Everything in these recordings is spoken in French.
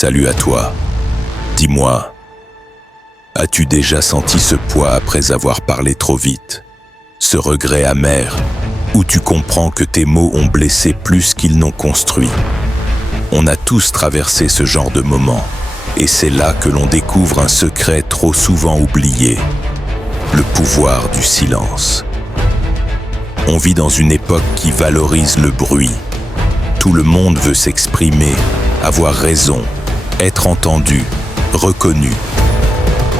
Salut à toi. Dis-moi, as-tu déjà senti ce poids après avoir parlé trop vite? Ce regret amer, où tu comprends que tes mots ont blessé plus qu'ils n'ont construit. On a tous traversé ce genre de moment, et c'est là que l'on découvre un secret trop souvent oublié, le pouvoir du silence. On vit dans une époque qui valorise le bruit. Tout le monde veut s'exprimer, avoir raison, être entendu, reconnu.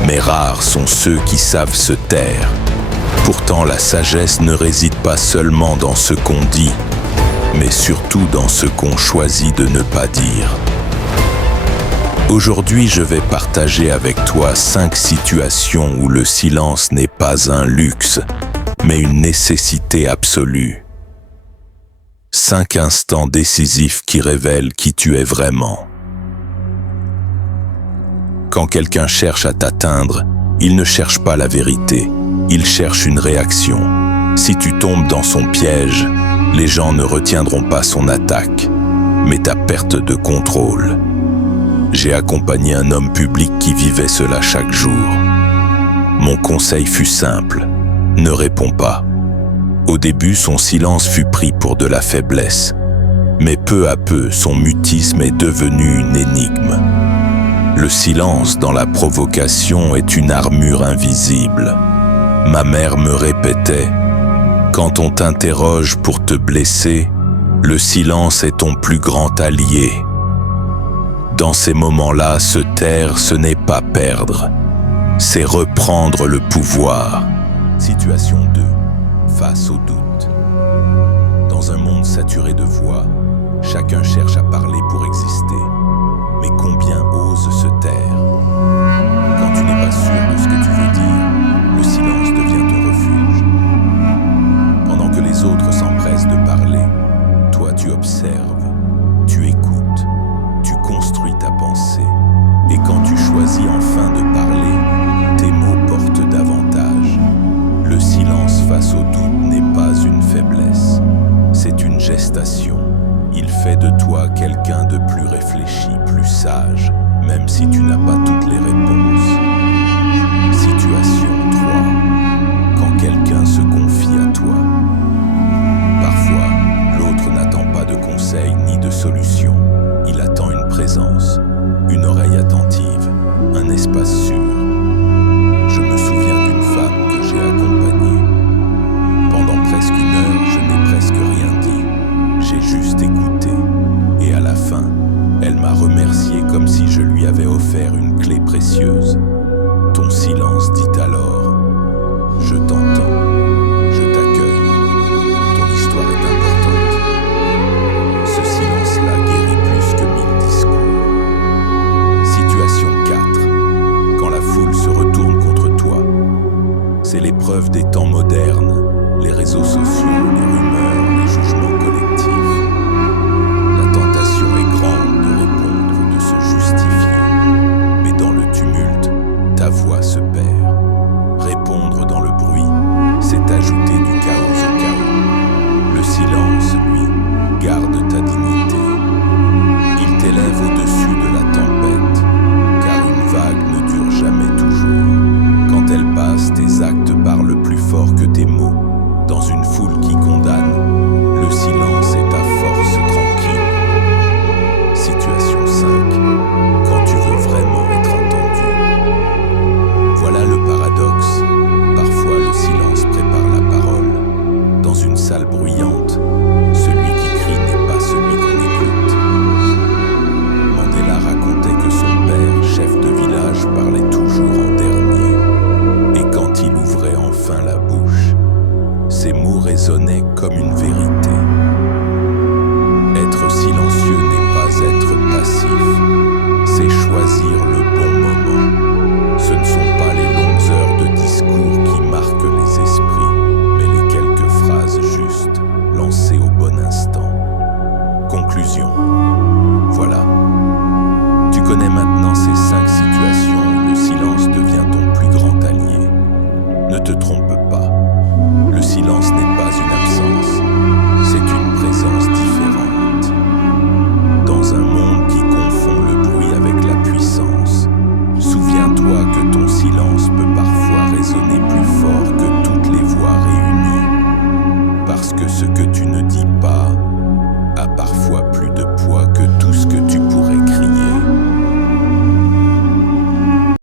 Mais rares sont ceux qui savent se taire. Pourtant, la sagesse ne réside pas seulement dans ce qu'on dit, mais surtout dans ce qu'on choisit de ne pas dire. Aujourd'hui, je vais partager avec toi 5 situations où le silence n'est pas un luxe, mais une nécessité absolue. 5 instants décisifs qui révèlent qui tu es vraiment. Quand quelqu'un cherche à t'atteindre, il ne cherche pas la vérité, il cherche une réaction. Si tu tombes dans son piège, les gens ne retiendront pas son attaque, mais ta perte de contrôle. J'ai accompagné un homme public qui vivait cela chaque jour. Mon conseil fut simple, ne réponds pas. Au début, son silence fut pris pour de la faiblesse, mais peu à peu, son mutisme est devenu une énigme. Le silence dans la provocation est une armure invisible. Ma mère me répétait, quand on t'interroge pour te blesser, le silence est ton plus grand allié. Dans ces moments-là, se taire, ce n'est pas perdre, c'est reprendre le pouvoir. Situation 2. Face au doute. Dans un monde saturé de voix, chacun cherche à parler pour exister. Mais combien osent se taire? Quand tu n'es pas sûr de ce que tu veux dire, le silence devient ton refuge. Pendant que les autres s'empressent de parler, toi tu observes, tu écoutes, tu construis ta pensée. Et quand tu choisis enfin de parler, tes mots portent davantage. Le silence face au doute n'est pas une faiblesse, c'est une gestation. Il fait de toi quelqu'un de plus réfléchi, plus sage, même si tu n'as pas toutes les réponses. Situation 3. Quand quelqu'un se confie à toi. Parfois, l'autre n'attend pas de conseils ni de solutions. Il attend une présence, une oreille attentive, un espace sûr. Je me souviens d'une femme que j'ai accompagnée. Pendant presque 1 heure, je n'ai presque rien dit. J'ai juste écouté. Et à la fin, elle m'a remercié comme si je lui avais offert une clé précieuse. Ton silence dit alors « Je t'entends, je t'accueille, ton histoire est importante ». Ce silence-là guérit plus que 1000 discours. Situation 4. Quand la foule se retourne contre toi. C'est l'épreuve des temps modernes, les réseaux sociaux, les rumeurs, les jugements collectifs. La tentation est grande de répondre, de se justifier. Mais dans le tumulte, ta voix se perd. Répondre dans le bruit, c'est ajouter du chaos au chaos. Le silence, lui, garde ta dignité. Il t'élève au-dessus de la tempête, car une vague ne dure jamais toujours. Quand elle passe, tes actes parlent plus fort que tes mots. Dans une foule qui condamne, le silence est ta force tranquille. Situation 5. Quand tu veux vraiment être entendu. Voilà le paradoxe. Parfois le silence prépare la parole. Dans une salle bruyante, celui qui crie n'est pas celui qu'on écoute. Mandela racontait que son père, chef de village, parlait toujours en dernier. Et quand il ouvrait enfin la bouche, ses mots résonnaient comme une vérité. Être silencieux n'est pas être passif, c'est choisir le bon moment. Ce ne sont pas les longues heures de discours qui marquent les esprits, mais les quelques phrases justes, lancées au bon instant. Conclusion. Voilà. Tu connais maintenant ces 5 situations où le silence devient ton plus grand allié. Ne te trompe pas. Le silence n'est pas une absence, c'est une présence différente. Dans un monde qui confond le bruit avec parce que ce que tu ne dis pas